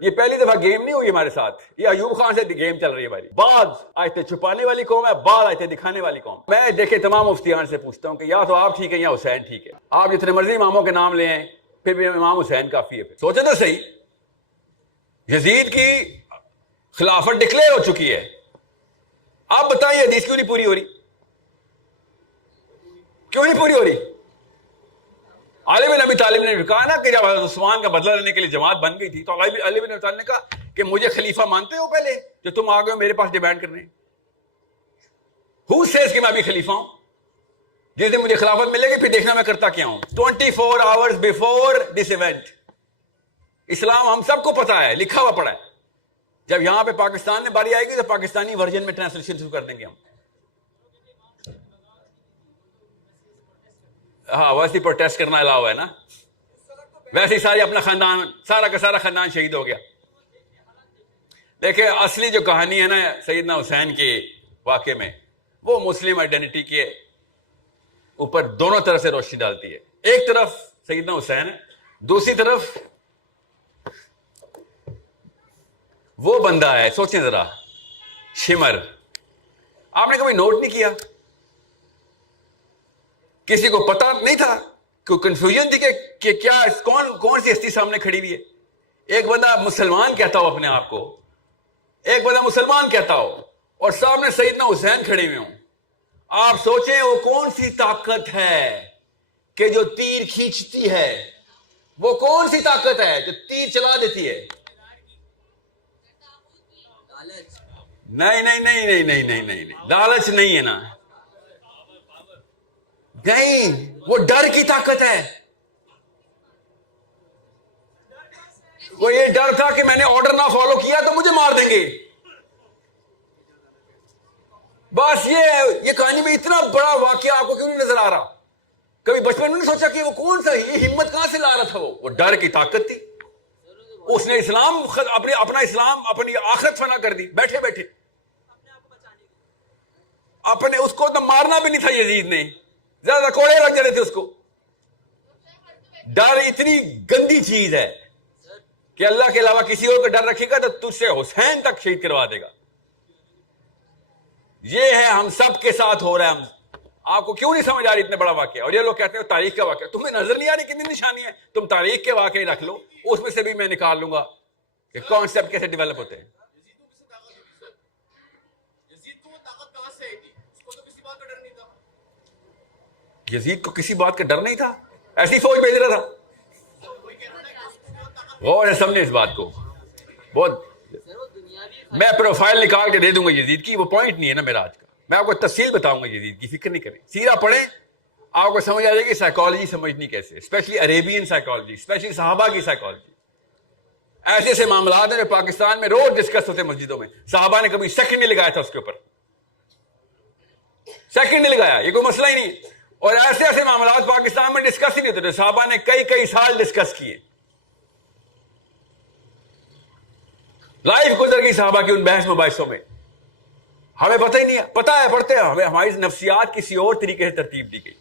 یہ پہلی دفعہ گیم نہیں ہوئی ہمارے ساتھ، یہ ایوب خان سے گیم چل رہی ہے ہماری. بعض آیتیں چھپانے والی قوم ہے، بعض آیتیں دکھانے والی قوم. میں دیکھے تمام مفتیان سے پوچھتا ہوں کہ یا تو آپ ٹھیک ہے یا حسین ٹھیک ہے. آپ جتنے مرضی اماموں کے نام لے ہیں، پھر بھی امام حسین کافی ہے. سوچے تو صحیح، یزید کی خلافت ڈکلیئر ہو چکی ہے، آپ بتائیے حدیث کیوں نہیں پوری ہو رہی؟ کیوں نہیں پوری ہو رہی؟ علی بن ابی طالب نے کہا نا کہ جب حضرت عثمان کا بدلہ لینے کے لیے جماعت بن گئی تھی تو علی بن ابی طالب نے کہا کہ مجھے خلیفہ مانتے ہو پہلے جو تم آ گئے ہو میرے پاس ڈیمانڈ کرنے؟ Who says کہ میں ابھی خلیفہ ہوں؟ جس دن مجھے خلافت ملے گی پھر دیکھنا میں کرتا کیا ہوں. 24 hours before this event اسلام ہم سب کو پتا ہے، لکھا ہوا پڑا ہے. جب یہاں پہ پاکستان میں باری آئے گی تو پاکستانی ورژن میں ٹرانسلیشن شروع کر دیں گے ہم. ہاں ویسے ہی پروٹیسٹ کرنا الاؤ ہے نا، ویسے ہی ساری اپنا خاندان، سارا کا سارا خاندان شہید ہو گیا. دیکھیں اصلی جو کہانی ہے نا سیدنا حسین کے واقعے میں، وہ مسلم آئیڈینٹی کے اوپر دونوں طرح سے روشنی ڈالتی ہے. ایک طرف سیدنا حسین ہے، دوسری طرف وہ بندہ ہے. سوچیں ذرا، شمر. آپ نے کبھی نوٹ نہیں کیا؟ کسی کو پتا نہیں تھا، کوئی کنفیوژن تھی کہ کیا کون سی ہستی سامنے کھڑی ہوئی ہے؟ ایک بندہ مسلمان کہتا ہو اپنے آپ کو، ایک بندہ مسلمان کہتا ہو، اور سامنے سیدنا حسین کھڑے ہوئے ہوں. آپ سوچیں وہ کون سی طاقت ہے کہ جو تیر کھینچتی ہے؟ وہ کون سی طاقت ہے جو تیر چلا دیتی ہے؟ نہیں نہیں نہیں نہیں نہیں نہیں نہیں، لالچ نہیں ہے نا، نہیں، وہ ڈر کی طاقت ہے. وہ یہ ڈر تھا کہ میں نے آرڈر نہ فالو کیا تو مجھے مار دیں گے. بس یہ کہانی میں اتنا بڑا واقعہ آپ کو کیوں نہیں نظر آ رہا؟ کبھی بچپن میں نہیں سوچا کہ وہ کون سا، یہ ہمت کہاں سے لا رہا تھا؟ وہ ڈر کی طاقت تھی. اس نے اسلام اپنا اسلام اپنی آخرت فنا کر دی بیٹھے بیٹھے. اپنے اس کو تو مارنا بھی نہیں تھا یزید نے، زیادہ کوڑے لگ جاتے تھے اس کو. ڈر اتنی گندی چیز ہے کہ اللہ کے علاوہ کسی اور کا ڈر رکھے گا تو تجھ سے حسین تک شہید کروا دے گا. یہ ہے ہم سب کے ساتھ ہو رہا ہے. ہم آپ کو کیوں نہیں سمجھ آ رہی اتنے بڑا واقعہ؟ اور یہ لوگ کہتے ہیں تاریخ کا واقعہ. تمہیں نظر نہیں آ رہی کتنی نشانی ہے؟ تم تاریخ کے واقعے رکھ لو، اس میں سے بھی میں نکال لوں گا کہ کانسیپٹ کیسے ڈیولپ ہوتے ہیں. یزید کو کسی بات کا ڈر نہیں تھا، ایسی فوج بھیج رہا تھا. غور سے سمجھے اس بات کو. بہت میں پروفائل نکال کے دے دوں گا یزید کی، وہ پوائنٹ نہیں ہے نا میرا آج کا. میں آپ کو تفصیل بتاؤں گا یزید کی، فکر نہیں کریں. سیرہ پڑھیں، آپ کو سمجھ آ جائے گی سائیکالوجی سمجھنی کیسے، اسپیشلی عربین سائیکالوجی، اسپیشلی صحابہ کی سائیکالوجی. ایسے ایسے معاملات ہیں پاکستان میں روز ڈسکس ہوتے مسجدوں میں. صحابہ نے کبھی سیکنڈ نہیں لگایا تھا اس کے اوپر، سیکنڈ نہیں لگایا، یہ کوئی مسئلہ ہی نہیں. اور ایسے ایسے معاملات پاکستان میں ڈسکس ہی نہیں ہوتے تھے، صحابہ نے کئی سال ڈسکس کیے. لائف گزر گئی صحابہ کی ان بحث مباحثوں میں. ہمیں پتہ ہی نہیں ہے، پتہ ہے پڑھتے ہیں ہمیں، ہماری نفسیات کسی اور طریقے سے ترتیب دی گئی.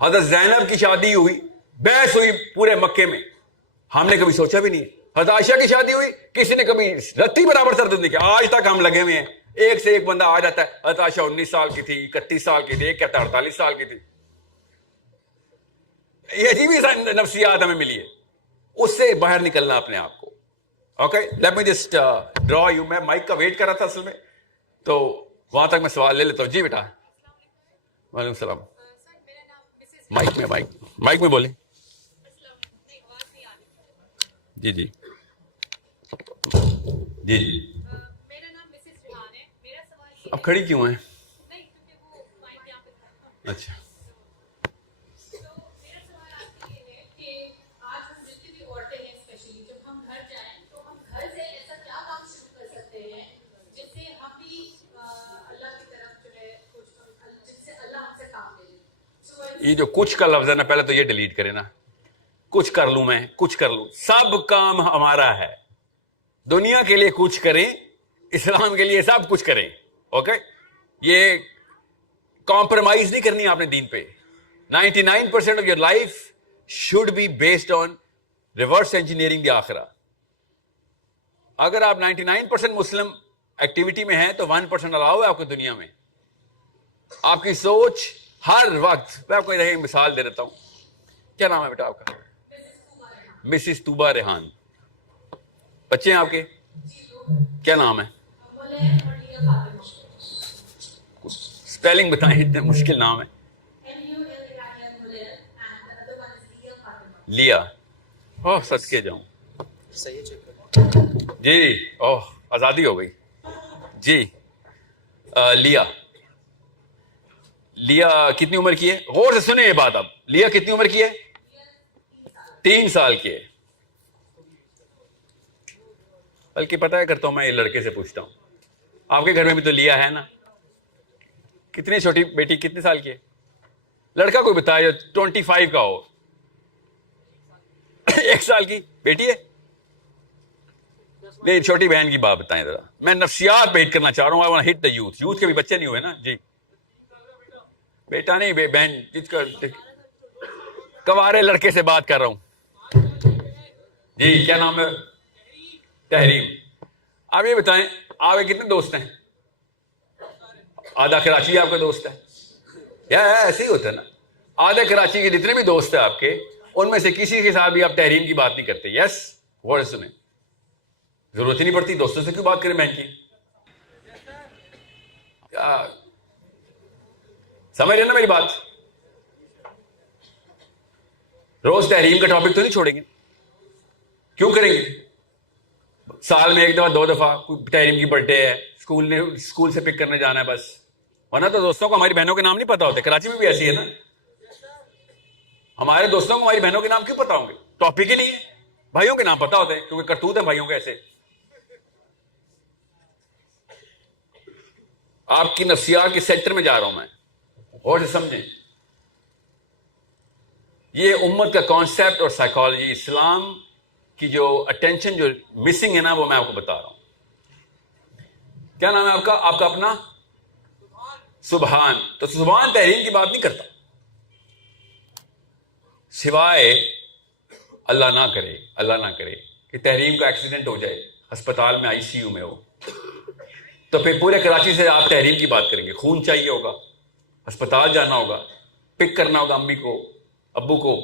حضرت زینب کی شادی ہوئی، بحث ہوئی پورے مکے میں، ہم نے کبھی سوچا بھی نہیں. حضرت عائشہ کی شادی ہوئی، کسی نے کبھی رتی برابر تردد نہیں کیا. آج تک ہم لگے ہوئے ہیں، ایک سے ایک بندہ آ جاتا ہے. حضرت عائشہ 19 سال کی تھی، 31 سال کی تھی، ایک کہتا ہے 48 سال کی تھی. یہ عجیب نفسیات ہمیں ملی ہے. اس سے باہر نکلنا اپنے آپ کو. Okay let me just draw you. میں مائک کا ویٹ کر رہا تھا اصل میں، تو وہاں تک میں سوال لے لیتا ہوں. جی بیٹا. وعلیکم السلام. مائک میں بولیں. جی جی جی جی. اب کھڑی کیوں ہیں؟ اچھا. یہ جو کچھ کا لفظ ہے نا، پہلے تو یہ ڈیلیٹ کریں نا. کچھ کر لوں میں، کچھ کر لوں، سب کام ہمارا ہے. دنیا کے لیے کچھ کریں، اسلام کے لیے سب کچھ کریں. اوکے یہ کمپرومائز نہیں کرنی آپ نے دین پہ. 99% of your life should be based on reverse engineering the آخرہ. اگر آپ 99% مسلم ایکٹیویٹی میں ہیں تو 1% الاؤ ہے آپ کو دنیا میں. آپ کی سوچ ہر وقت, میں آپ کو ایک مثال دے دیتا ہوں. کیا نام ہے بیٹا آپ کا؟ مسز طوبہ ریحان. بچے ہیں آپ کے؟ کیا نام ہے؟ اسپیلنگ بتائیں, اتنے مشکل نام ہے. لیا. اوہ صدقے جاؤں. جی اوہ آزادی ہو گئی. جی لیا. لیا کتنی عمر کی ہے؟ غور سے سنیں یہ بات. اب لیا کتنی عمر کی ہے؟ 3 سال کی ہے. بلکہ پتہ ہے کرتا ہوں میں, یہ لڑکے سے پوچھتا ہوں, آپ کے گھر میں بھی تو لیا ہے نا؟ کتنی چھوٹی بیٹی کتنے سال کی ہے؟ لڑکا کوئی بتایا جو 25 کا ہو. 1 سال کی بیٹی ہے؟ نہیں, چھوٹی بہن کی بات بتائیں ذرا. میں نفسیات پہ ہٹ کرنا چاہ رہا ہوں. I want to hit the youth. Youth کے بھی بچے نہیں ہوئے نا جی. بیٹا نہیں, بہن. جس کا کوارے لڑکے سے بات کر رہا ہوں. جی کیا نام ہے؟ تحریم. آپ یہ بتائیں آپ کے کتنے دوست ہیں؟ آدھا کراچی آپ کا دوست ہے یا ایسے ہی ہوتا ہے نا. آدھا کراچی کے جتنے بھی دوست ہیں آپ کے, ان میں سے کسی کے ساتھ بھی آپ تحریم کی بات نہیں کرتے. یس غور سے سنیں, ضرورت ہی نہیں پڑتی. دوستوں سے کیوں بات کریں بہن کی؟ کیا سمجھ رہے نا میری بات؟ روز تحریم کا ٹاپک تو نہیں چھوڑیں گے. کیوں کریں گے؟ سال میں 1 دفعہ 2 دفعہ تحریم کی برتھ ڈے ہے, اسکول سے پک کرنے جانا ہے بس. ورنہ تو دوستوں کو ہماری بہنوں کے نام نہیں پتا ہوتے. کراچی میں بھی ایسی ہے نا. ہمارے دوستوں کو ہماری بہنوں کے نام کیوں پتا ہوں گے؟ ٹاپک ہی نہیں ہے. بھائیوں کے نام پتا ہوتے ہیں کیونکہ کرتوت ہیں بھائیوں کے ایسے. آپ کی نفسیات کے سیکٹر میں جا رہا ہوں میں, اور سے سمجھیں. یہ امت کا کانسیپٹ اور سائیکالوجی, اسلام کی جو اٹینشن جو مسنگ ہے نا, وہ میں آپ کو بتا رہا ہوں. کیا نام ہے آپ کا؟ آپ کا اپنا سبحان. تو سبحان تحریم کی بات نہیں کرتا, سوائے اللہ نہ کرے کہ تحریم کا ایکسیڈنٹ ہو جائے, ہسپتال میں ICU میں ہو, تو پھر پورے کراچی سے آپ تحریم کی بات کریں گے. خون چاہیے ہوگا, ہسپتال جانا ہوگا, پک کرنا ہوگا امی کو ابو کو.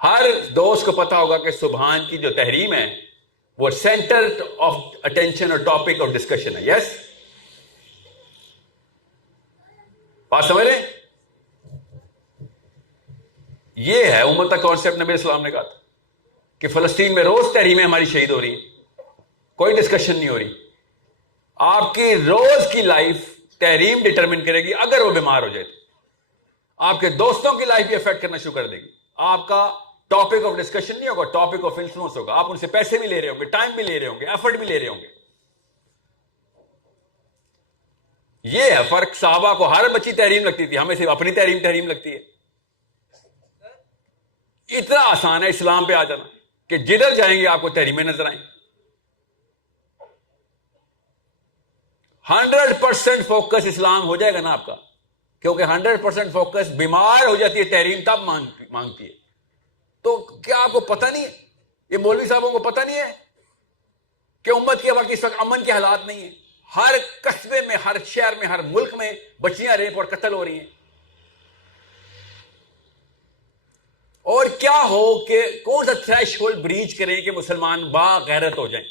ہر دوست کو پتا ہوگا کہ سبحان کی جو تحریم ہے وہ سینٹر آف اٹینشن اور ٹاپک آف ڈسکشن ہے. یس بات سمجھ رہے ہیں؟ یہ ہے امت کا کانسیپٹ. نبی اسلام نے کہا تھا کہ فلسطین میں روز تحریمیں ہماری شہید ہو رہی ہیں, کوئی ڈسکشن نہیں ہو رہی. آپ کی روز کی لائف تحریم ڈٹرمن کرے گی. اگر وہ بیمار ہو جائے تو آپ کے دوستوں کی لائف بھی افیکٹ کرنا شروع کر دے گی. آپ کا ٹاپک آف ڈسکشن نہیں ہوگا, ٹاپک آف انفلوئنس ہوگا. آپ ان سے پیسے بھی لے رہے ہوں گے, ٹائم بھی لے رہے ہوں گے, ایفرٹ بھی لے رہے ہوں گے. یہ ہے فرق. صحابہ کو ہر بچی تحریم لگتی تھی, ہمیں صرف اپنی تحریم لگتی ہے. اتنا آسان ہے اسلام پہ آ جانا کہ جدھر جائیں گے آپ کو تحریمیں نظر آئیں. 100% فوکس اسلام ہو جائے گا نا آپ کا, کیونکہ 100% فوکس بیمار ہو جاتی ہے تحریم تب مانگتی ہے. تو کیا آپ کو پتہ نہیں ہے, یہ مولوی صاحبوں کو پتہ نہیں ہے کہ امت کے وقت اس وقت امن کے حالات نہیں ہیں؟ ہر قصبے میں, ہر شہر میں, ہر ملک میں بچیاں ریپ اور قتل ہو رہی ہیں. اور کیا ہو کہ کون سا تھریش ہولڈ بریچ کریں کہ مسلمان باغیرت ہو جائیں؟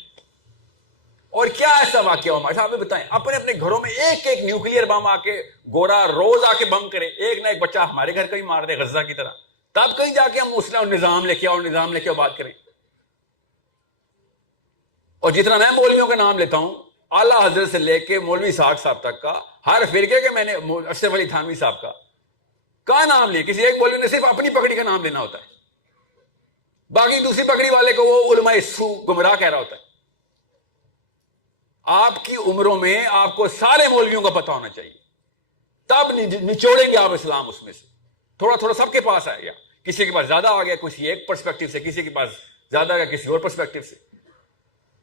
اور کیا ایسا واقعہ ہو ہمارے صاحب بتائیں. اپنے گھروں میں ایک نیوکلیئر بم آ کے گورا روز آ کے بم کرے, ایک نہ ایک بچہ ہمارے گھر کا ہی مار دے غزہ کی طرح, تب کہیں جا کے ہم مسلم نظام لے کے آؤ بات کریں. اور جتنا میں مولویوں کا نام لیتا ہوں, اعلیٰ حضرت سے لے کے مولوی اسحاق صاحب تک کا, ہر فرقے کے میں نے اشرف علی تھانوی صاحب کا نام لیا. کسی ایک مولوی نے صرف اپنی پگڑی کا نام لینا ہوتا ہے, باقی دوسری پگڑی والے کو وہ علماء سو گمراہ کہہ رہا ہوتا ہے. آپ کی عمروں میں آپ کو سارے مولویوں کا پتہ ہونا چاہیے, تب نچوڑیں گے آپ اسلام اس میں سے. تھوڑا تھوڑا سب کے پاس آئے گا, کسی کے پاس زیادہ آ گیا کسی ایک پرسپیکٹو سے, کسی کے پاس زیادہ آ گیا کسی اور پرسپیکٹو سے.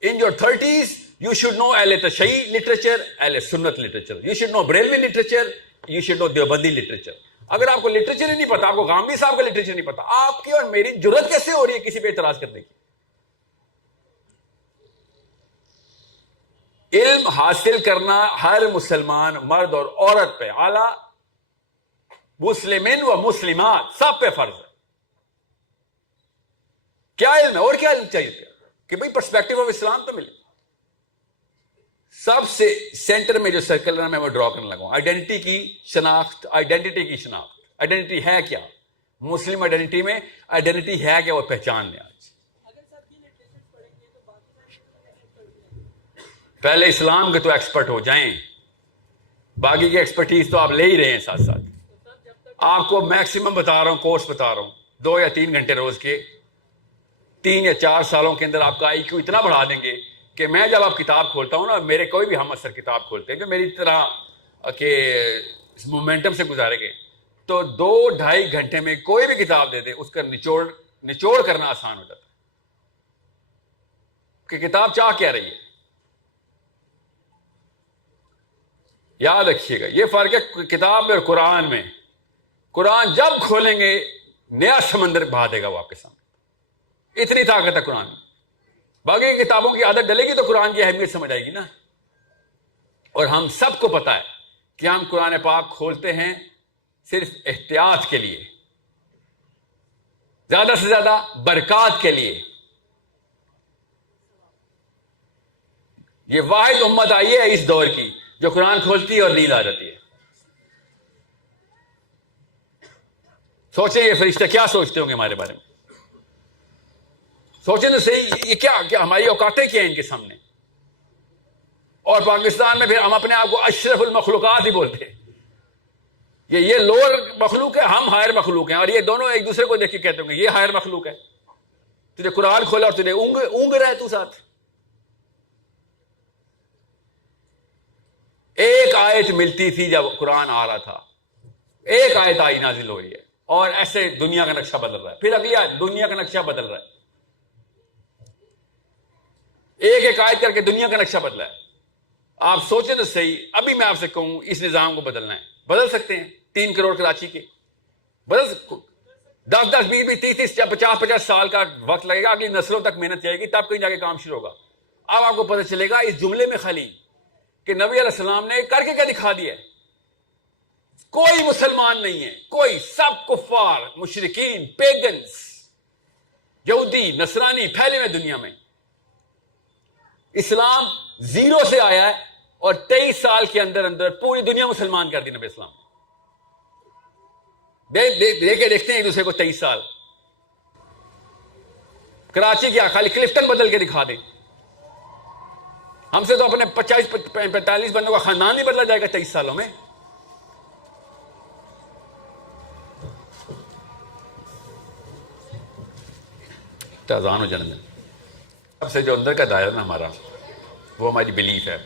In your 30s, you should know Ahl Tashayyi literature, Ahl Sunnat literature. You should know Brelvi literature, you should know Deobandi literature. اگر آپ کو لٹریچر ہی نہیں پتا, آپ کو غامدی صاحب کا لٹریچر نہیں پتا, آپ کی اور میری جرت کیسے ہو رہی ہے کسی پہ اعتراض کرنے کی؟ حاصل کرنا ہر مسلمان مرد اور عورت پہ، اعلیٰ مسلمین و مسلمات سب پہ فرض ہے. کیا علم ہے اور کیا علم چاہیے کہ بھئی پرسپیکٹو آف اسلام تو ملے. سب سے سینٹر میں جو سرکل ہے میں وہ ڈرا کرنے لگا ہوں، آئیڈینٹی کی شناخت. آئیڈینٹی ہے کیا؟ مسلم آئیڈینٹی میں آئیڈینٹی ہے کیا، وہ پہچان لیں. آج پہلے اسلام کے تو ایکسپرٹ ہو جائیں، باقی کی ایکسپرٹیز تو آپ لے ہی رہے ہیں ساتھ ساتھ. آپ کو میکسیمم بتا رہا ہوں، کورس بتا رہا ہوں، 2 یا 3 گھنٹے روز کے 3 یا 4 سالوں کے اندر آپ کا آئی کیو اتنا بڑھا دیں گے کہ میں جب آپ کتاب کھولتا ہوں نا، میرے کوئی بھی ہم اثر کتاب کھولتے ہیں جو میری طرح کہ مومنٹم سے گزارے گئے، تو 2-2.5 گھنٹے میں کوئی بھی کتاب دے دے اس کا نچوڑ کرنا آسان ہو جاتا ہے کہ کتاب چاہ کیا رہی ہے. یاد رکھیے گا یہ فرق ہے کتاب میں اور قرآن میں. قرآن جب کھولیں گے نیا سمندر بہا دے گا وہ آپ کے سامنے، اتنی طاقت ہے قرآن میں. باقی کتابوں کی عادت ڈلے گی تو قرآن کی اہمیت سمجھ آئے گی نا. اور ہم سب کو پتا ہے کہ ہم قرآن پاک کھولتے ہیں صرف احتیاط کے لیے، زیادہ سے زیادہ برکات کے لیے. یہ واحد امت آئی ہے اس دور کی جو قرآن کھولتی ہے اور نیند آ جاتی ہے. سوچیں یہ فرشتہ کیا سوچتے ہوں گے ہمارے بارے میں. سوچیں تو صحیح، یہ کیا ہماری اوقاتیں کیا ہیں ان کے سامنے. اور پاکستان میں پھر ہم اپنے آپ کو اشرف المخلوقات ہی بولتے ہیں. یہ لوور مخلوق ہے، ہم ہائر مخلوق ہیں، اور یہ دونوں ایک دوسرے کو دیکھ کے کہتے ہوں گے یہ ہائر مخلوق ہے. تجھے قرآن کھولا اور تجھے اونگ رہا ہے تو ساتھ. ایک آیت ملتی تھی جب قرآن آ رہا تھا، ایک آیت آئی نازل ہو رہی ہے اور ایسے دنیا کا نقشہ بدل رہا ہے. پھر اگلی آیت دنیا کا نقشہ بدل رہا ہے. ایک آیت کر کے دنیا کا نقشہ بدلا ہے. آپ سوچیں تو صحیح، ابھی میں آپ سے کہوں اس نظام کو بدلنا ہے، بدل سکتے ہیں. 3 کروڑ کراچی کے بدل 10-10 20-30 50-50 سال کا وقت لگے گا، اگلی نسلوں تک محنت جائے گی، تب کہیں جا کے کام شروع ہوگا. اب آپ کو پتہ چلے گا اس جملے میں خالی کہ نبی علیہ السلام نے کر کے کیا دکھا دیا ہے. کوئی مسلمان نہیں ہے، کوئی، سب کفار، مشرکین، پیگنز، یہودی، نصرانی پھیلے ہوئے دنیا میں. اسلام 0 سے آیا ہے اور 23 سال کے اندر پوری دنیا مسلمان کر دی نبی اسلام. دیکھتے ہیں ایک دوسرے کو 23 سال. کراچی کیا خالی کلفٹن بدل کے دکھا دیں. ہم سے تو اپنے 45 بندوں کا خاندان نہیں بدلا جائے گا 23 سالوں میں. اذان و جنم سب سے جو اندر کا دائرہ نا ہمارا، وہ ہماری بلیف ہے.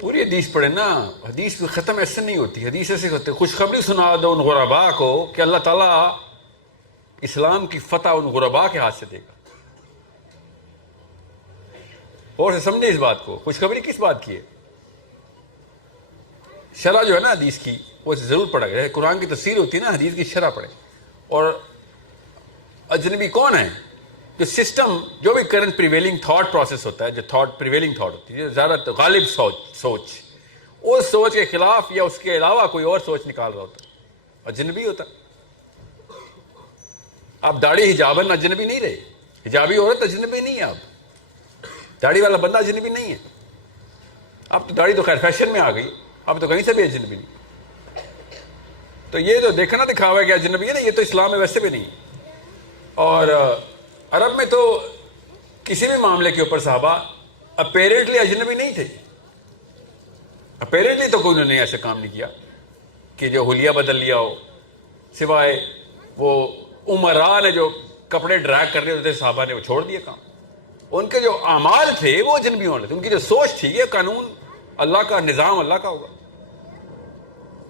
پوری حدیث پڑھیں نا، حدیث ختم ایسے نہیں ہوتی. حدیث ایسے ہوتے خوشخبری سنا دو ان غرباء کو کہ اللہ تعالیٰ اسلام کی فتح ان غرباء کے ہاتھ سے دے گا. اور سے سمجھے اس بات کو. خوشخبری کس بات کی ہے؟ شرح جو ہے نا حدیث کی وہ ضرور پڑھا گیا ہے. قرآن کی تفسیر ہوتی ہے نا، حدیث کی شرح پڑھے. اور اجنبی کون ہے؟ جو سسٹم، جو بھی کرنٹ پریویلنگ تھاٹ پروسیس ہوتا ہے، جو تھاٹ پریویلنگ تھاٹ ہوتی ہے، زیادہ غالب سوچ، اس سوچ کے خلاف یا اس کے علاوہ کوئی اور سوچ نکال رہا ہوتا ہے، اجنبی ہوتا. اب داڑھی حجابن اجنبی نہیں رہے. حجابی عورت اجنبی نہیں ہے. اب داڑھی والا بندہ اجنبی نہیں ہے. اب تو داڑھی تو خیر فیشن میں آ گئی، اب تو کہیں سے بھی اجنبی نہیں. تو یہ تو دیکھنا دکھاوا ہے کہ اجنبی ہے نا، یہ تو اسلام میں ویسے بھی نہیں. اور عرب میں تو کسی بھی معاملے کے اوپر صحابہ اپیرنٹلی اجنبی نہیں تھے. اپیرنٹلی تو کوئی انہوں نے ایسا کام نہیں کیا کہ جو حلیہ بدل لیا ہو، سوائے وہ عمرا نے جو کپڑے ڈریگ کرنے ہوتے تھے صحابہ نے وہ چھوڑ دیا کام. ان کے جو اعمال تھے وہ اجنبیوں والے تھے. ان کی جو سوچ تھی یہ قانون اللہ کا, نظام اللہ کا ہوگا.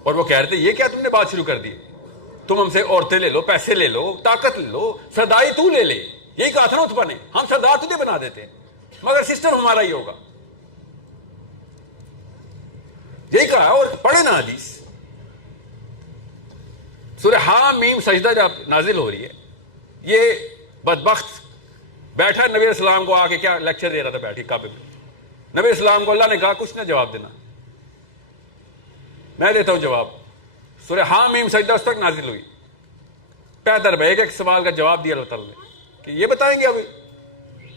اور وہ کہہ رہے تھے یہ کیا تم نے بات شروع کر دی, تم ہم سے عورتیں لے لو, پیسے لے لو, طاقت لے لو, سرداری تو لے لے. یہی کہا تھا نا اتبا نے, ہم سردار تجھے بنا دیتے ہیں مگر سسٹم ہمارا ہی ہوگا. یہی کہا. اور پڑھے نا حدیث, سورہ حامیم سجدہ جب نازل ہو رہی ہے, یہ بدبخت بیٹھا نبی علیہ السلام کو آ کے کیا لیکچر دے رہا تھا بیٹھ کے کعبے میں. نبی علیہ السلام کو اللہ نے کہا کچھ نہ جواب دینا, میں دیتا ہوں جواب. سورہ حامیم سجدہ اس تک نازل ہوئی, پیدر بھائی ایک سوال کا جواب دیا اللہ تعالیٰ نے کہ یہ بتائیں گے ابھی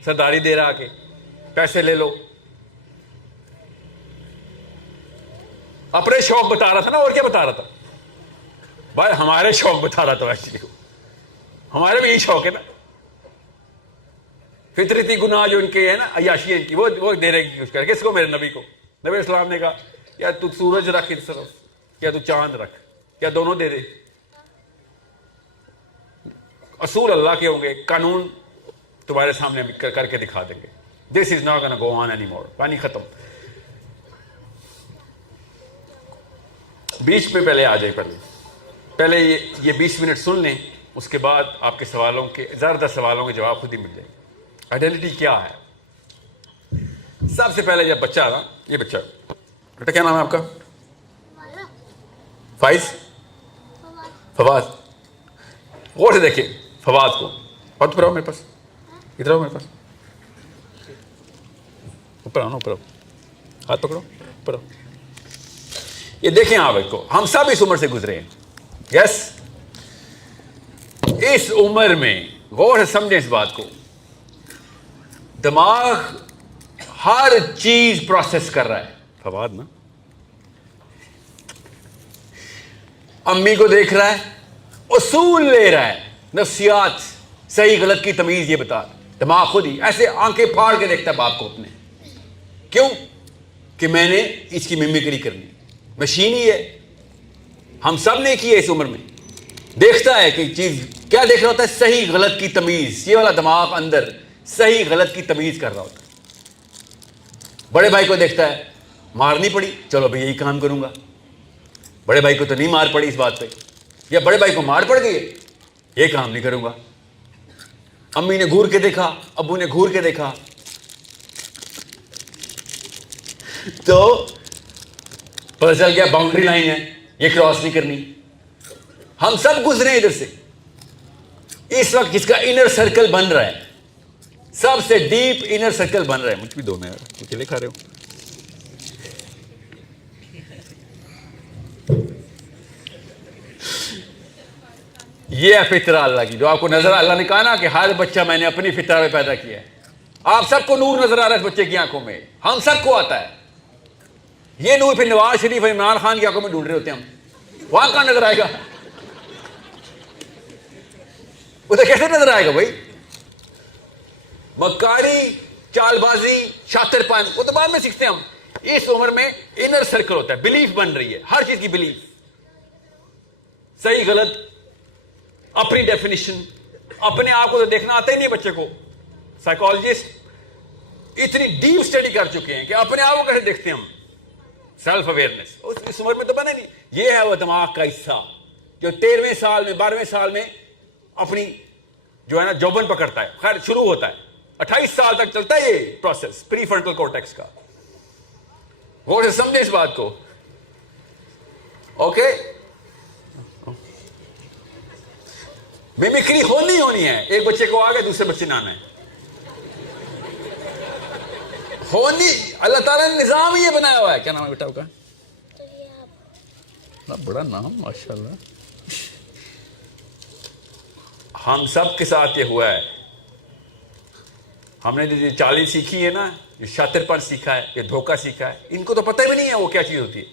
سرداری دے رہا کے پیسے لے لو. اپنے شوق بتا رہا تھا نا, اور کیا بتا رہا تھا بھائی, ہمارے شوق بتا رہا تھا. ایکچولی ہمارے بھی یہی شوق ہے نا, فطرتی گناہ جو ان کے ہیں نا, عیاشی ان کی, وہ دے رہے کی کر. کس کو؟ میرے نبی کو. نبی اسلام نے کہا یا تو سورج رکھ اس طرف, یا تو چاند رکھ, یا دونوں دے دے. اصول اللہ کے ہوں گے, قانون تمہارے سامنے کر کے دکھا دیں گے. This is not gonna go on any more. پانی ختم. بیچ میں پہلے آ جائے, پہلے یہ 20 منٹ سن لیں, اس کے بعد آپ کے سوالوں کے زیادہ سوالوں کے جواب خود ہی مل جائیں گے. آئیڈینٹی کیا ہے؟ سب سے پہلے جب بچہ نا, یہ بچہ بیٹا کیا نام ہے آپ کا؟ فائز, فواز. غور سے دیکھیں فواز کو. اور اوپر آؤ میرے پاس, ادھر آؤ میرے پاس, اوپر آؤ نا, اوپر آؤ, ہاتھ پکڑو, اوپر آؤ. یہ دیکھیں آپ کو, ہم سب اس عمر سے گزرے ہیں. یس, اس عمر میں غور سے سمجھیں اس بات کو, دماغ ہر چیز پروسیس کر رہا ہے. فواد نا امی کو دیکھ رہا ہے, اصول لے رہا ہے, نفسیات, صحیح غلط کی تمیز یہ بتا. دماغ خود ہی ایسے آنکھیں پھاڑ کے دیکھتا ہے باپ کو اپنے. کیوں؟ کہ میں نے اس کی ممیکری کرنی. مشین ہی ہے, ہم سب نے کی ہے اس عمر میں. دیکھتا ہے کہ چیز کیا دیکھ رہا ہوتا ہے, صحیح غلط کی تمیز. یہ والا دماغ اندر صحیح غلط کی تمیز کر رہا ہوتا ہے. بڑے بھائی کو دیکھتا ہے, مارنی پڑی, چلو بھائی یہی کام کروں گا. بڑے بھائی کو تو نہیں مار پڑی اس بات پہ, یا بڑے بھائی کو مار پڑ گئی, یہ کام نہیں کروں گا. امی نے گھور کے دیکھا, ابو نے گھور کے دیکھا, تو پتہ چل گیا باؤنڈری لائن ہے, یہ کراس نہیں کرنی. ہم سب گزرے ادھر سے. اس وقت جس کا انر سرکل بن رہا ہے, سب سے ڈیپ انر سرکل بن رہا ہے. مجھ بھی دو, میں اکیلے کھا رہے ہوں. یہ ہے فطرہ اللہ کی, جو آپ کو نظر. اللہ نے کہا نا کہ ہر بچہ میں نے اپنی فطرہ میں پیدا کیا ہے. آپ سب کو نور نظر آ رہا ہے اس بچے کی آنکھوں میں, ہم سب کو آتا ہے. یہ نور پھر نواز شریف اور عمران خان کی آنکھوں میں ڈھونڈ رہے ہوتے ہیں. ہم وہاں کہاں نظر آئے گا؟ اسے کیسے نظر آئے گا بھائی؟ مکاری, چال بازی, شاطر پن, وہ تو بعد میں سیکھتے ہیں ہم. اس عمر میں انر سرکل ہوتا ہے, بلیف بن رہی ہے, ہر چیز کی بلیف, صحیح غلط, اپنی ڈیفینیشن. اپنے آپ کو تو دیکھنا آتا ہی نہیں بچے کو. سائیکالوجسٹ اتنی ڈیپ اسٹڈی کر چکے ہیں کہ اپنے آپ کو کیسے دیکھتے ہیں ہم. سیلف اویئرنیس اس عمر میں تو بنے نہیں. یہ ہے وہ دماغ کا حصہ جو 13ویں سال میں 12ویں سال میں اپنی جو ہے نا جوبن پکڑتا ہے. خیر شروع ہوتا ہے, 28 سال تک چلتا ہے یہ پروسیس پری فرنٹل کورٹیکس کا. غور سے سمجھیں اس بات کو. اوکے, میمیکری ہونی ہے. ایک بچے کو آگے دوسرے بچے نہ آنا ہے ہونی. اللہ تعالیٰ نے نظام ہی یہ بنایا ہوا ہے. کیا نام ہے بیٹا کا؟ بڑا نام ماشاءاللہ. ہم سب کے ساتھ یہ ہوا ہے. ہم نے جو چالی سیکھی ہے نا, یہ شاطر پن سیکھا ہے, یہ دھوکہ سیکھا ہے, ان کو تو پتہ بھی نہیں ہے وہ کیا چیز ہوتی ہے.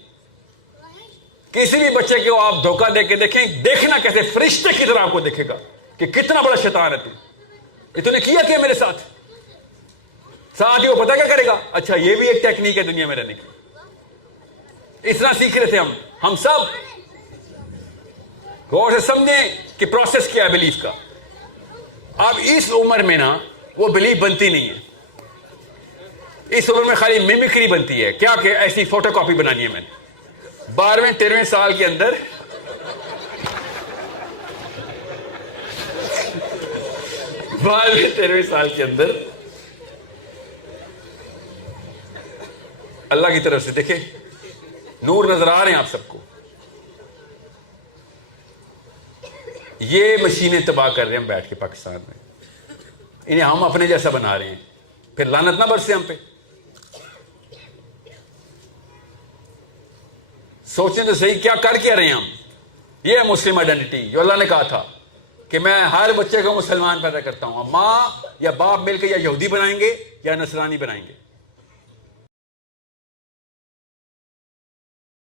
کسی بھی بچے کو آپ دھوکہ دے کے دیکھیں, دیکھنا کیسے فرشتے کی طرح آپ کو دیکھے گا کہ کتنا بڑا شیطان ہے تو. یہ تو نے کیا میرے ساتھ ہی وہ پتہ کیا کرے گا, اچھا یہ بھی ایک ٹیکنیک ہے دنیا میں رہنے کی. اس طرح سیکھ رہے تھے ہم سب. غور سے سمجھیں کہ پروسیس کیا ہے بلیف کا. اب اس عمر میں نا وہ بلیف بنتی نہیں ہے. اس عمر میں خالی میمکری بنتی ہے. کیا کہ ایسی فوٹو کاپی بنانی ہے میں نے. 12ویں 13ویں سال کے اندر اللہ کی طرف سے دیکھیں نور نظر آ رہے ہیں آپ سب کو. یہ مشینیں تباہ کر رہے ہیں ہم بیٹھ کے پاکستان میں. انہیں ہم اپنے جیسا بنا رہے ہیں. پھر لعنت نہ برسے ہم پہ. سوچیں تو صحیح کیا کر کے رہے ہیں ہم. یہ ہے مسلم آئیڈینٹی جو اللہ نے کہا تھا کہ میں ہر بچے کو مسلمان پیدا کرتا ہوں. ماں یا باپ مل کے یا یہودی بنائیں گے یا نصرانی بنائیں گے.